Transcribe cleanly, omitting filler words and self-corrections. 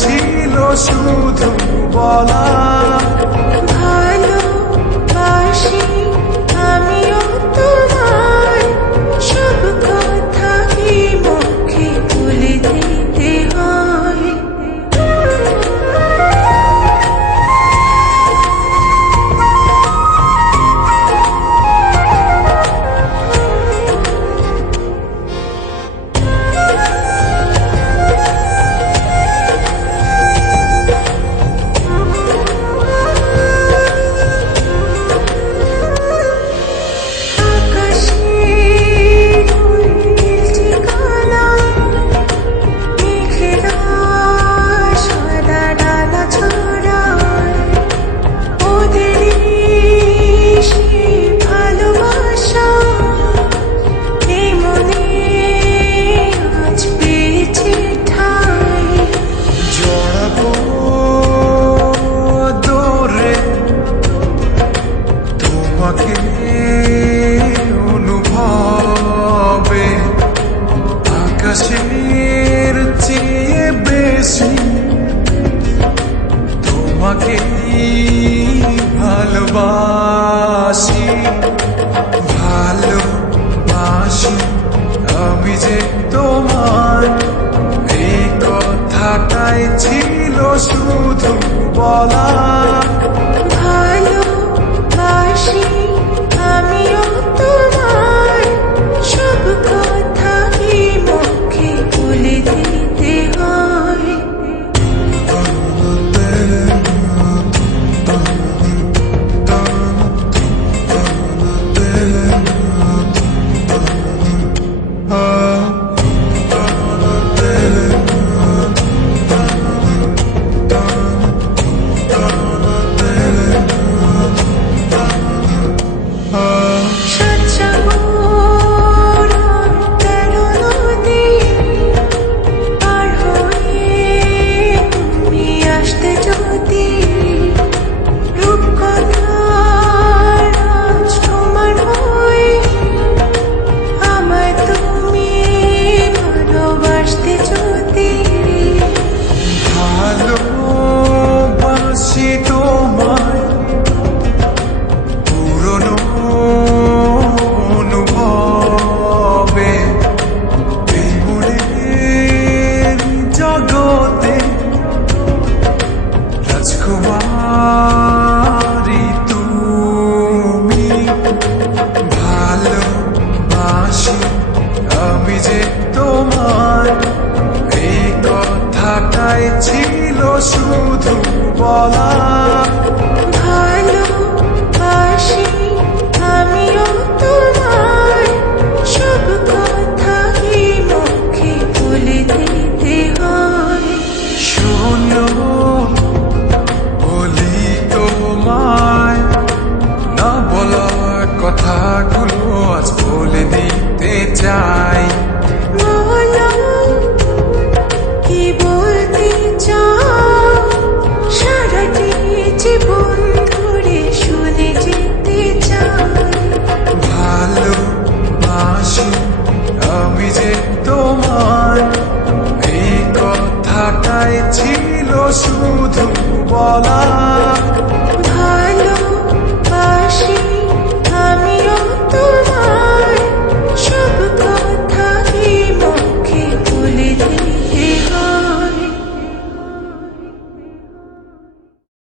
ছিল শুধু বলা ভালোবাসি আমিও তোমার, সব কথা কি মুখে বলে দিতে হয়? অনুভবে আকাশের চেয়ে বেশি তোমাকে ভালোবাসি ভালোবাসি আমি যে তোমার, এই কথাটাই ছিল শুধু বলা ভালোবাসি আমিও তোমার, সব কথা কি মুখে বলে দিতে হয়? রাজকুমারী তুমি, ভালোবাসি আমি যে তোমার, এই কথাটাই ছিল শুধু বলা ভালোবাসি আমিও তোমার, সব কথা কি মুখে বলে দিতে হয়? শোনো বলি তোমায়, না বলা কথাগুলো আজ বলে দিতে চাই। বলো কি বলতে চাও, সারাটি জীবন ধরে শুনে যেতে চাই। ভালোবাসি আমি যে তোমার, এই কথাটাই ছিল শুধু বলা ভালো